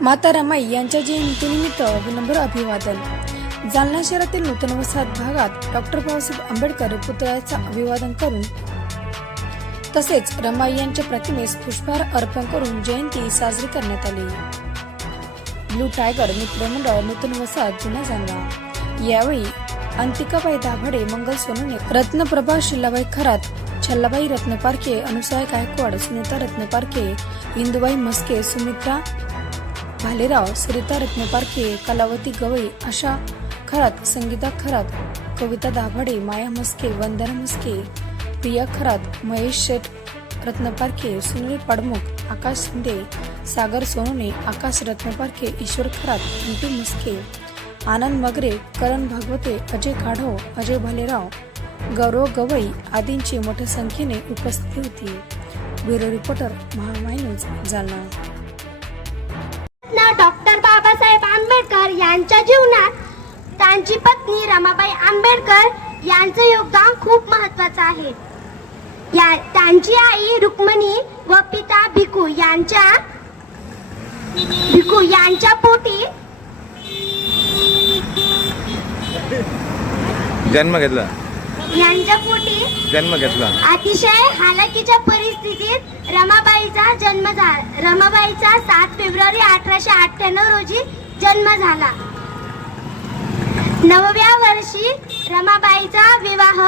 माता रमाई यांच्या जयंतीनिमित्त विनम्र अभिवादन. जालना शहरातील नूतन वसाहत भागात डॉक्टर बाबासाहेब आंबेडकर पुतळ्याचं अभिवादन करून तसेच रमाई यांच्या प्रतिमेस पुष्पहार अर्पण करून जयंती साजरी करण्यात आली. ब्लू टायगर मित्रमंडळ नूतन वसाहत जुना जालना. यावेळी अंतिकाबाई दाभाडे मंगल सोनवणे रत्नप्रभा शिल्लाबाई खरात छल्लाबाई रत्नपारखे अनुसया गायकवाड सुनीता रत्नपारखे इंदुबाई मस्के सुमित्रा भालेराव सरिता रत्नपारखे कलावती गवई अशा खरात संगीता खरात कविता दाभाडे माया मस्के वंदना मस्के प्रिया खरात महेश शेठ रत्नपारखे सुनील पडमुख आकाश शिंदे सागर सोनोने आकाश रत्नपारखे ईश्वर खरात अंटी मस्के आनंद मगरे करण भागवते अजय काढव अजय भालेराव गौरव गवई आदींची मोठ्या संख्येने उपस्थिती होती. Bureau reporter Mahamai news Jalna. ना डॉक्टर बाबासाहेब आंबेडकर यांच्या जीवनात त्यांची पत्नी रमाबाई आंबेडकर यांचं योगदान खूप महत्वाचं आहे. या त्यांची आई रुक्मिणी व पिता भिकू यांच्या भिकू यांच्या पोटी जन्म घेतला. यांच्या पोटी जन्म घेतला. अतिशय हालाकीच्या परिस्थितीत रमाबाईचा जन्म झाला रमाबाईचा सात फेब्रुवारी अठराशे अठ्ठ्याण्णव रोजी जन्म झाला. नवव्या वर्षी रमाबाईचा विवाह